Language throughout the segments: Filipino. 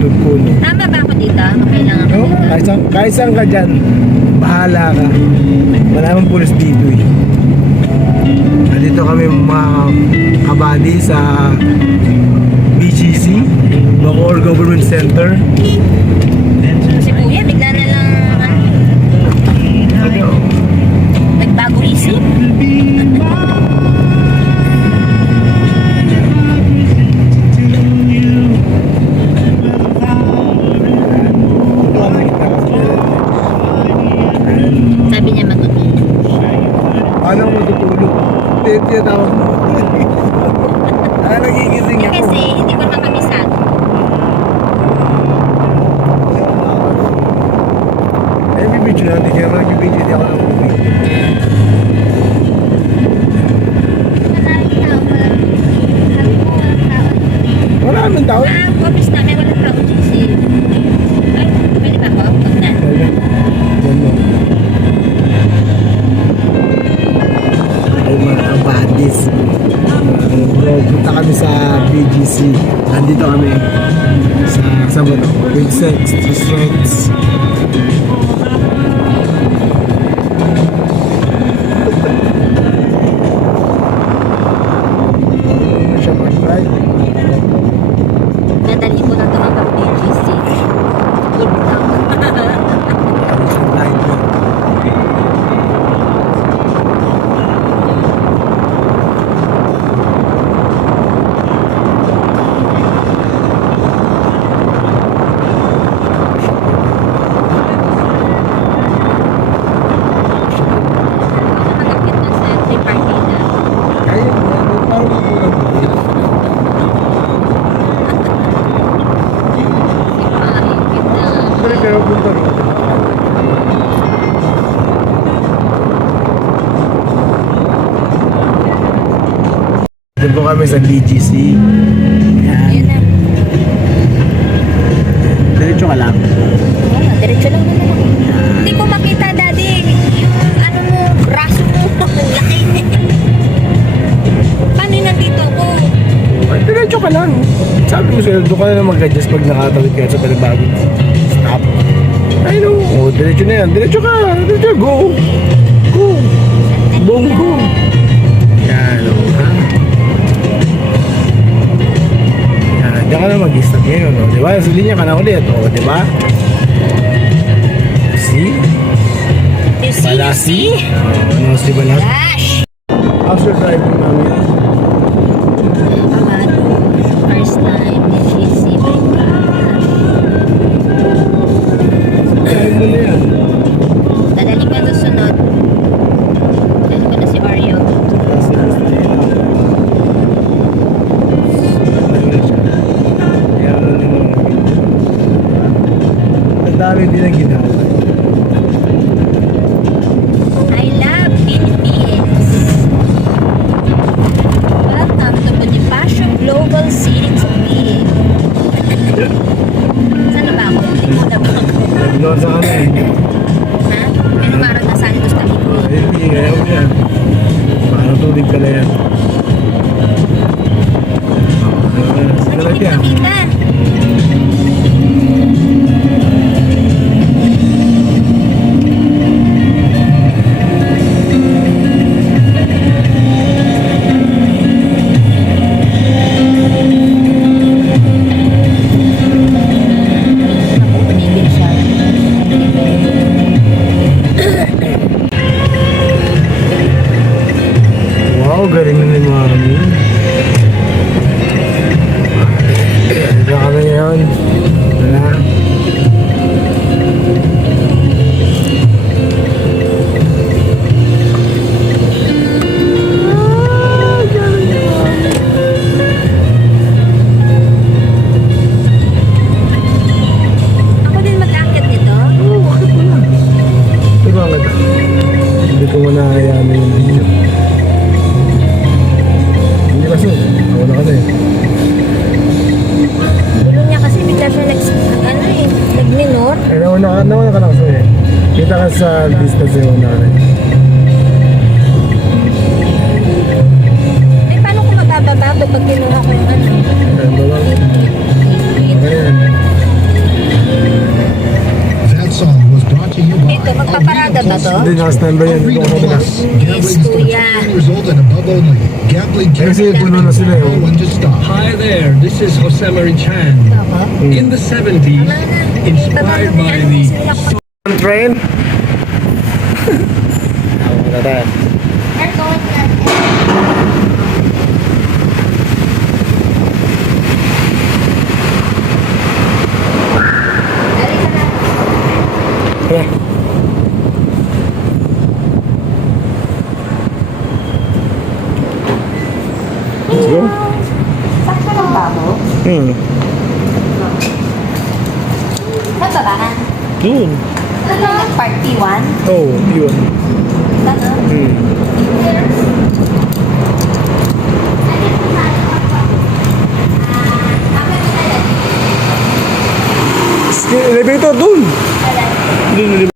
YouTube ko. No? Tama ba ako dito? Okay lang ako No? dito. Kahit saan ka dyan, bahala ka. Wala namang pulis dito eh. Nandito kami mga kabady sa BGC, Bacoor Government Center. Si Kuya, bigla na lang nagbago isip. Sabi niya matutulog. Paano mo tutulog? Tiyan tawag mo. Nagigising ako. Kasi hindi ko naman kabisado. Eh, bibidyo na. Hindi kaya naman bibidyo. Hindi ako nang bibidyo. Wala naman tao. Ang office namin walang tao, GC. Ay, pwede ba ako? Huwag na. Ay mga kabadis. Bro, punta kami sa BGC. Nandito kami sa ba to? Vincent Restaurants. Siya mag-drive. Nadali ko na ito hanggang BGC. Good luck. Siya drive lang. Malapit na sa tripartita. Kaya parang kulang. Mahigit na. Pero kaya punta rin. Doon po kami sa BGC. Yan. Ayun na. Diretso ka lang. Oo, diretso lang naman ako. Hindi ko makita, Daddy. Yung ano mo, braso mo. Ang laki. Paano yung nandito ako? Ay, diretso ka lang. Sabi ko sa'yo, doon ka na lang mag-adjust pag nakatawid ka sa panibago. Stop. I know. Oh, diretso na yan. Diretso ka. Diretso. Go. Go. Bong go. Yan. Oh, ha? Yan. Diyan ka na mag-stop ngayon. Oh. Diba? Sa linya ka na ulit. Oh, diba? See? You see? Wala You see? Ano si Balas? Flash! After driving namin. Abad. First time, BGC, my gosh. Drive mo na yan. Dadali ko sa sunod. Dadali ko na si Oreo. Kasi gusto niya yun. Ano na siya? Kaya ano din ang video. Ang dami din ang ginawa. I love Philippines. Welcome to Bonifacio Global City to be. Saan na ba ako? Hindi mo na ba ako? Doon sa ano eh. Ha? Pero parang nasa Santos kami ko eh. Ay, hindi. Ayaw mo yan. Parang tubig ka na yan. Saan Sarap hindi ko yan. makita? Ako, panigil siya. Wow, galing na ni Mami. Dito kami ngayon. Wala. Galing ni Mami. Ako din mag-akit nito. Oo, bakit mo na? Diba ang ganda? Hindi ko muna hayaan yung video. Hindi kasi, ako na kasi. Gulo niya kasi bigla siya ano eh, nag-minor. Eh, nauna ka na kasi eh. Kita ka sa distance yung una rin. Eh, paano kung mabababa ko pag kinuha ko yung ano? Ayan, baba. Ayan. Hindi, naka-standby yan. Dito ako na. Yes, kuya. Kasi puno na sila eh. Hi there, this is Jose Marie Chan. In the 70s, inspired by the Train? Ako na tayo. Tara. Let's go. Sakto lang ba ako? Saan ba ba? Doon. Ano yung party 1? Oh, yun. Elevator doon. Doon.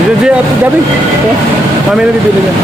Dito siya, Dabi. Mami na bibili niya.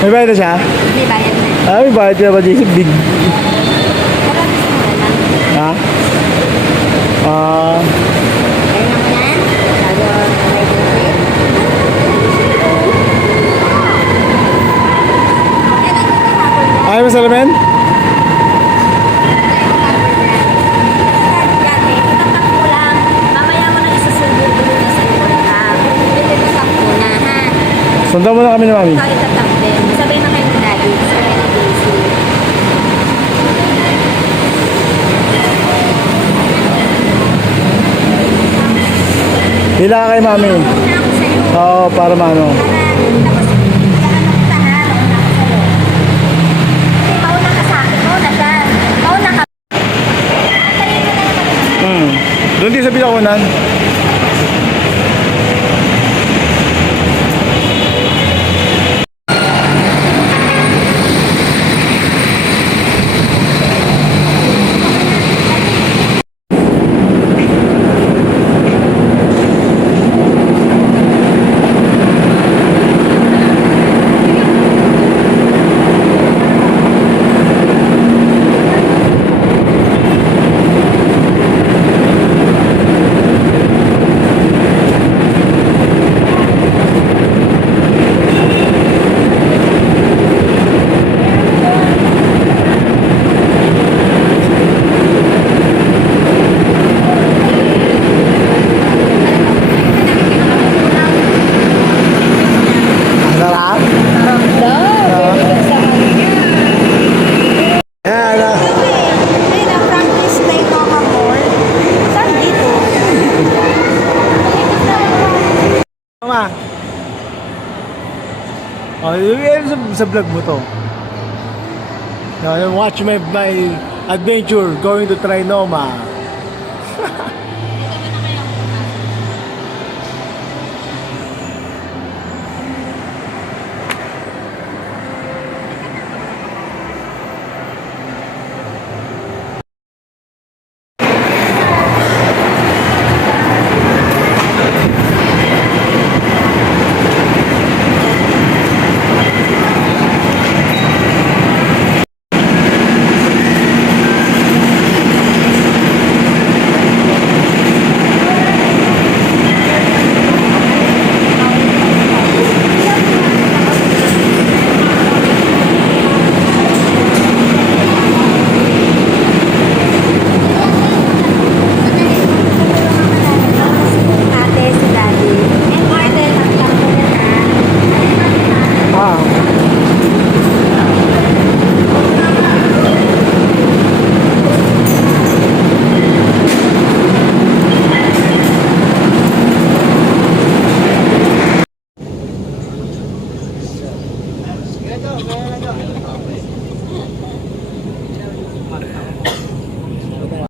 May bayad na siya? Hindi bayad na. May bayad na ba dito? Big. Wala gusto mo na lang. Ha? Kaya naman yan. Bago may duty. Ayaw mo salamin? Sundan mo na kami ni Mami. Sorry, tatap din. Sabay na kayo ng daddy. Sorry na Daisy. Hila ka kay Mami. Una ako sa'yo. Oo, para maano. Tapos, lahat ng tahan. Una ako sa'yo. Kasi mauna ka sa akin. Mauna ka. Mauna ka. Antayin mo na naman. Doon din sa Bilakunan. Oh, sa vlog mo to. Now, watch my adventure going to Trinoma.